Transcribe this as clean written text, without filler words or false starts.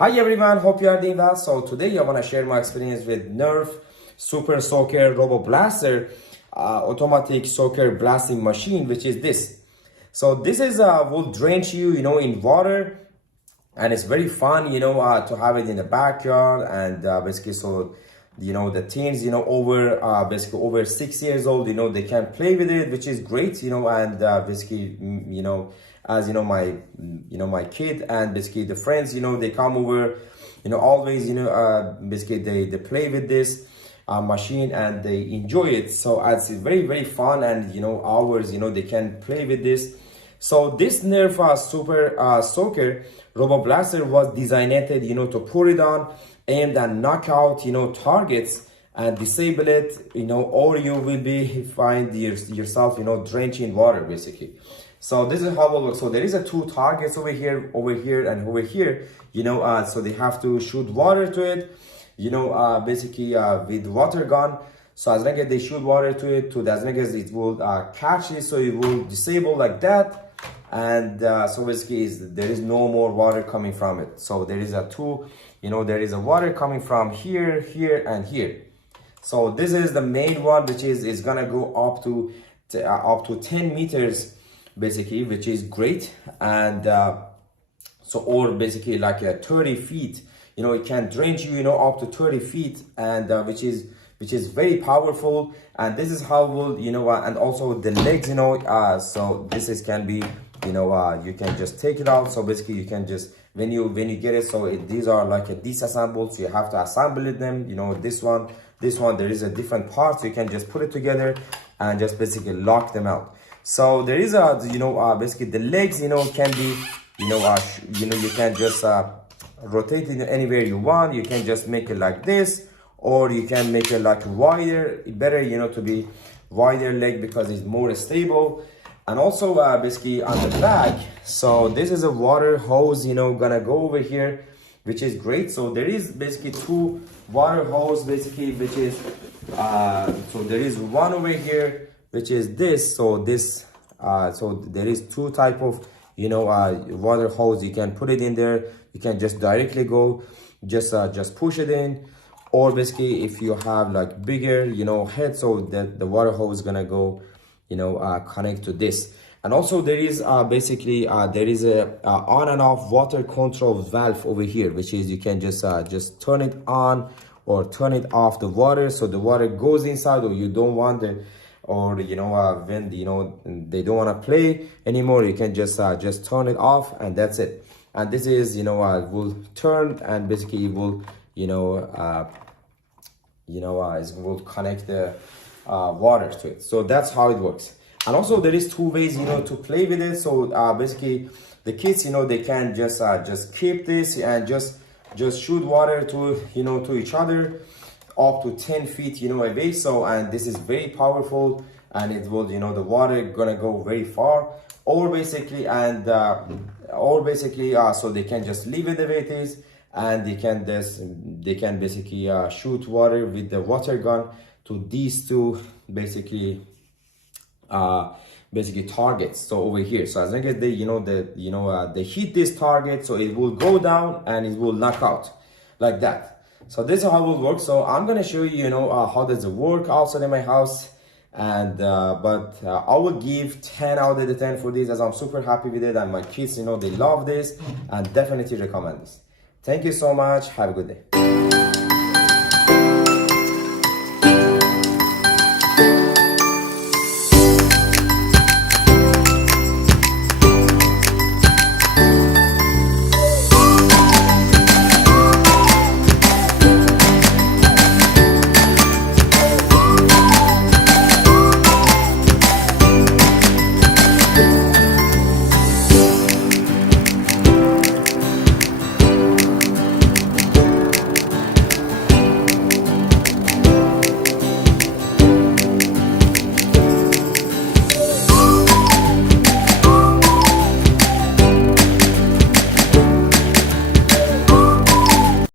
Hi everyone, hope you are doing well. So today I want to share my experience with NERF Super Soaker RoboBlaster automatic soaker blasting machine, which is this. So this is will drench you, in water, and it's very fun, to have it in the backyard. And basically, so the teens, over basically over 6 years old, they can play with it, which is great, and basically, as my kid and basically the friends, they come over, always, basically they play with this machine and they enjoy it. So it's very, very fun, and hours, they can play with this. So this NERF Super Soaker RoboBlaster was designed, to put it on, aimed and knock out, targets and disable it, or you will be find yourself, drenched in water basically. So this is how it works. So there is two targets over here, and over here, so they have to shoot water to it, basically with water gun. So as long as they shoot water to it, as long as it will catch it, so it will disable like that. And so basically there is no more water coming from it. So there is there is a water coming from here, here, and here. So this is the main one, which is gonna go up to 10 meters basically, which is great. And or basically like 30 feet, it can drench you, up to 30 feet, and which is very powerful. And this is how will and also the legs, so this is can be, you can just take it out. So basically you can just when you get it, so these are like a disassembled, so you have to assemble them. This one there is a different parts, so you can just put it together and just basically lock them out. So there is basically the legs, can be, you can just rotate it anywhere you want. You can just make it like this, or you can make it like wider, better, to be wider leg because it's more stable. And also basically on the back, so this is a water hose, gonna go over here, which is great. So there is basically two water hose basically, which is so there is one over here, which is this. So this so there is two type of water hose. You can put it in there, you can just directly go, just push it in, or basically if you have like bigger head, so that the water hose is gonna go connect to this. And also there is basically there is a on and off water control valve over here, which is you can just turn it on or turn it off the water, so the water goes inside, or you don't want it, or when they don't want to play anymore, you can just turn it off, and that's it. And this is will turn, and basically it will it will connect the water to it. So that's how it works. And also there is two ways to play with it. So basically the kids they can just keep this and just shoot water to to each other up to 10 feet away. So, and this is very powerful, and it will the water gonna go very far. Or basically so they can just leave it the way it is, and they can basically shoot water with the water gun to these two basically targets. So over here, so as long as they they hit this target, so it will go down and it will knock out like that. So this is how it will work. So I'm gonna show you how does it work outside in my house. And but I will give 10 out of 10 for this, as I'm super happy with it, and my kids they love this and definitely recommend this. Thank you so much. Have a good day.